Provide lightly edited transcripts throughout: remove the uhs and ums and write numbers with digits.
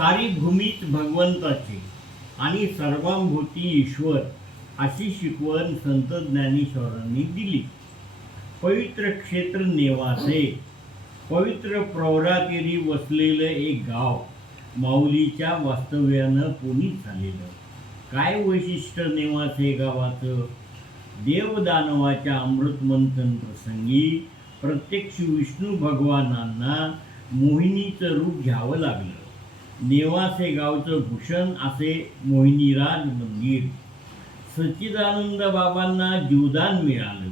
सारी भूमीच भगवंताची आणि सर्वांभूती ईश्वर अशी शिकवण संत ज्ञानेश्वरांनी दिली. पवित्र क्षेत्र नेवासे, पवित्र प्रवरातीरी वसलेलं एक गाव, माऊलीच्या वास्तव्यानं पुनीत झालेलं. काय वैशिष्ट्य नेवासे गावाचं? देवदानवाच्या अमृतमंथन प्रसंगी प्रत्यक्ष विष्णू भगवानांना मोहिनीचं रूप घ्यावं लागलं. नेवासे गावचं भूषण असे मोहिनीराज मंदिर. सच्चिदानंद बाबांना जीवदान मिळालं.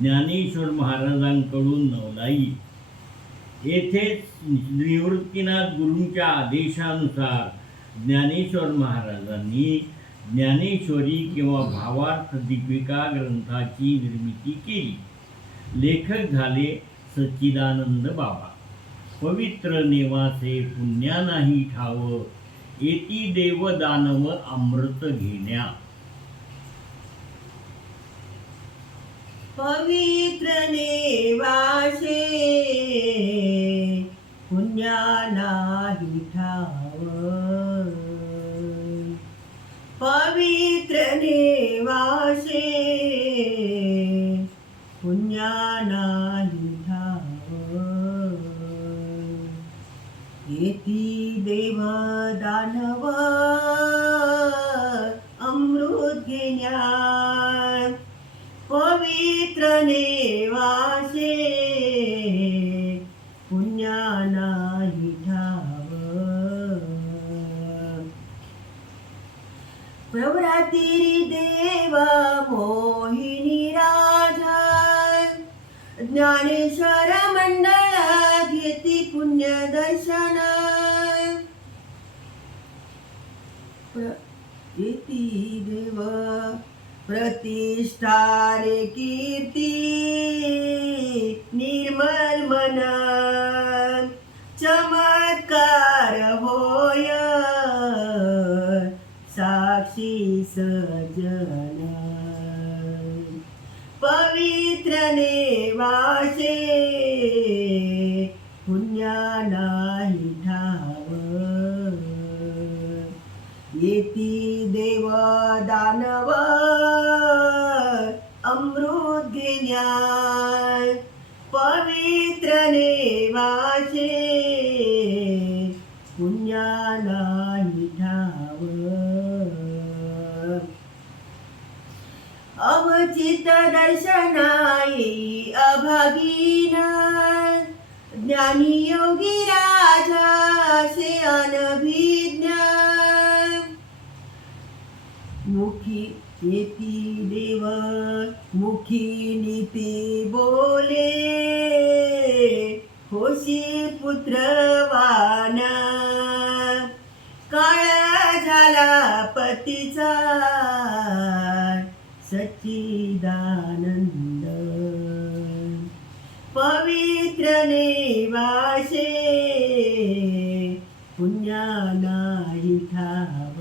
ज्ञानेश्वर महाराजांकडून नवलाई. येथेच निवृत्तीनाथ गुरूंच्या आदेशानुसार ज्ञानेश्वर महाराजांनी ज्ञानेश्वरी किंवा भावार्थ दीपिका ग्रंथाची निर्मिती केली. लेखक झाले सच्चिदानंद बाबा. पवित्र नेवासे पुण्या नाही ठाव, येती देव दानव अमृत घेण्या. पवित्र नेवासे पुण्या नाही ठाव, पवित्र नेवासे पुण्या नाही ठाव, येती देव दानव अमृत घेण्या. पवित्र नेवासे पुण्या नाही ठाव, प्रवरातीरी देव मोहिनी राजा, ज्ञानेश्वर मंडळा घेती पुण्य दर्शन. येती देव प्रतिष्ठा रे कीर्ती, निर्मल मन चमत्कार होय, साक्षी सजन. पवित्र नेवासे पुण्या नाही ठाव, येती देव दानव अमृत घेण्या. पवित्र नेवासे पुण्या नाही ठाव, अवचित दर्शनाई अभागीन, ज्ञानी योगी राजा से अनभिज्ञ. मुखी येती देव मुखी नीती बोले, होशी पुत्रवान. काळ झाला पतीचा सच्चिदानंद, पवित्र नेवासे पुण्या नाही ठाव.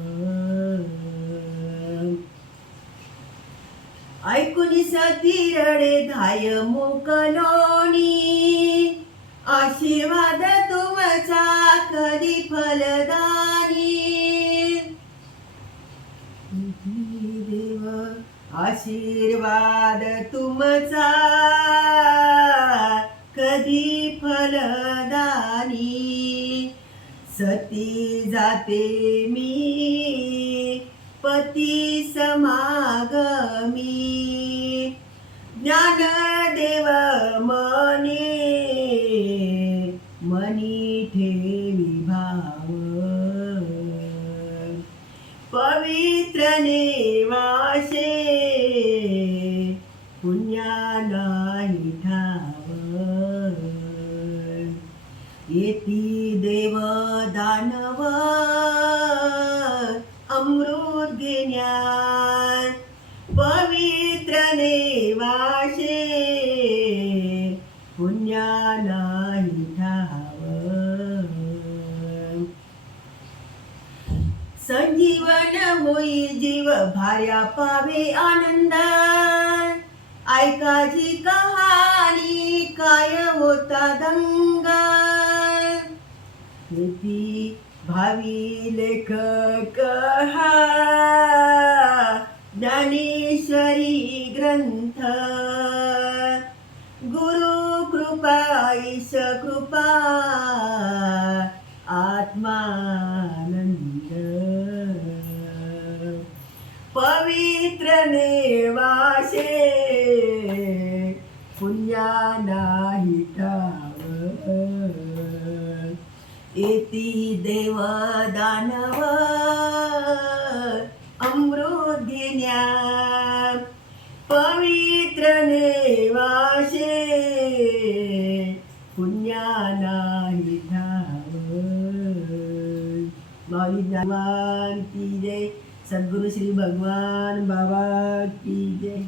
ऐकून सती रडे धाय मोकलोनी, आशीर्वाद तुमचा कधी फलदानी. देव आशीर्वाद तुमचा कधी फलदानी. सती जाते मी पती समागमी, ज्ञानदेव मने मनी ठेवी भाव. पवित्र नेवासे पुण्या नाही ठाव, येती देव दानव अमृत घेण्या. पवित्र नेवासे पुण्या नाही ठाव, संजीवन होई जीव भार्या पावे आनंद. ऐकाची कहाणी काय होता दंगा, येती भावी लेखक हा ज्ञानेश्वरी ग्रंथ गुरु कृपा ईश कृपा आत्मानंद पवित्र नेवासे पुण्या नाही ठाव येती देव दानव अमृत घेण्या पवित्र नेवासे पुण्या नाही ठाव माऊली ज्ञानवान की जय सद्गुरु श्री भगवान बाबा की जय.